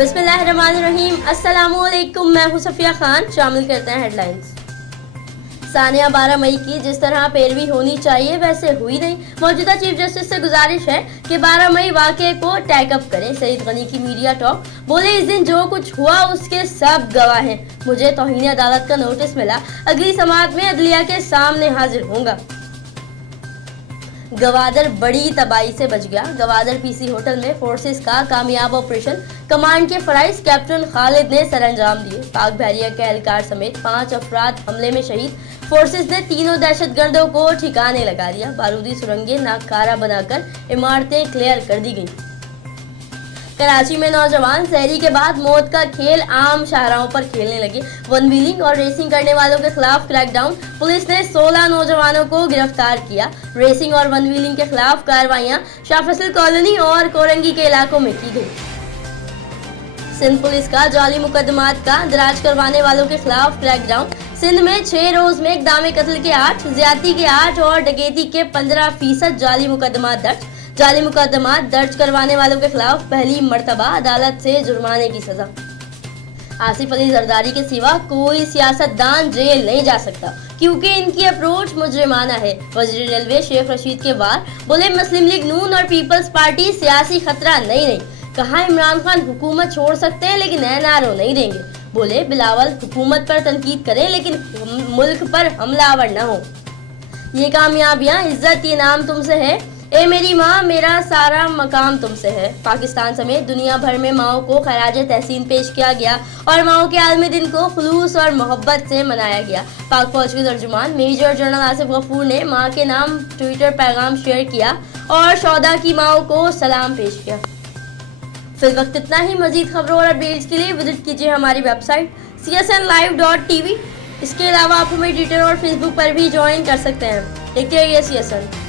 बिस्मिल्लाहिर्रहमानिर्रहीम। अस्सलामुअलैकुम, मैं हूं सफिया खान। शामिल करते हैं हेडलाइंस। सानिया 12 मई की जिस तरह पैरवी होनी चाहिए वैसे हुई नहीं। मौजूदा चीफ जस्टिस से गुजारिश है कि 12 मई वाक़े को टैकअप करें। सईद गनी की मीडिया टॉक, बोले इस दिन जो कुछ हुआ उसके सब गवाह हैं। मुझे तौहीन अदालत का नोटिस मिला, अगली समाअत में अदलिया के सामने हाजिर होऊंगा। गवादर बड़ी तबाही से बच गया। गवादर पीसी होटल में फोर्सेस का कामयाब ऑपरेशन, कमांड के फराइज कैप्टन खालिद ने सरअंजाम दिए। पाक बहरिया के एहलकार समेत 5 अफराद हमले में शहीद। फोर्सेस ने तीनों दहशतगर्दों को ठिकाने लगा दिया। बारूदी सुरंगें नाकारा बनाकर इमारतें क्लियर कर दी गईं। कराची में नौजवान सहरी के बाद मौत का खेल आम शाहराहों पर खेलने लगे। वन व्हीलिंग और रेसिंग करने वालों के खिलाफ क्रैकडाउन, पुलिस ने 16 नौजवानों को गिरफ्तार किया। रेसिंग और वन व्हीलिंग के खिलाफ कार्रवाइयां शाह फैसल कॉलोनी और कोरंगी के इलाकों में की गई। सिंध पुलिस का जाली मुकदमात का दराज करवाने वालों के खिलाफ क्रैकडाउन। सिंध में 6 रोज में इक़दाम कत्ल के 8, ज्यादती के 8 और डकैती के 15% जाली मुकदमा दर्ज। जाली मुकदमा दर्ज करवाने वालों के खिलाफ पहली मर्तबा अदालत से जुर्माने की सजा। आसिफ अली जरदारी के सिवा कोई सियासतदान जेल नहीं जा सकता क्योंकि इनकी अप्रोच मुजरिमाना है। वज़ीर रेलवे शेख रशीद के वार, बोले मुस्लिम लीग नून और पीपल्स पार्टी सियासी खतरा नहीं। कहा इमरान खान हुकूमत छोड़ सकते हैं लेकिन एनआरओ नहीं देंगे। बोले बिलावल हुकूमत पर तनकीद करें लेकिन मुल्क पर हमलावर न हो। ये कामयाबियां इज्जत ये नाम तुमसे है, ए मेरी माँ मेरा सारा मकाम तुमसे है। पाकिस्तान समेत दुनिया भर में माओ को खराज तहसीन पेश किया गया और माओ के आलमी दिन को खुलूस और मोहब्बत से मनाया गया। पाक फौज के तर्जुमान मेजर जनरल आसिफ गफूर ने माँ के नाम ट्विटर पैगाम शेयर किया और शौदा की माओ को सलाम पेश किया। फिल वक्त इतना ही। मजीद खबरों और अपडेट्स के लिए विजिट कीजिए हमारी वेबसाइट csnlive.tv। इसके अलावा आप हमें ट्विटर और फेसबुक पर भी ज्वाइन कर सकते हैं। देखते रहिए CSN।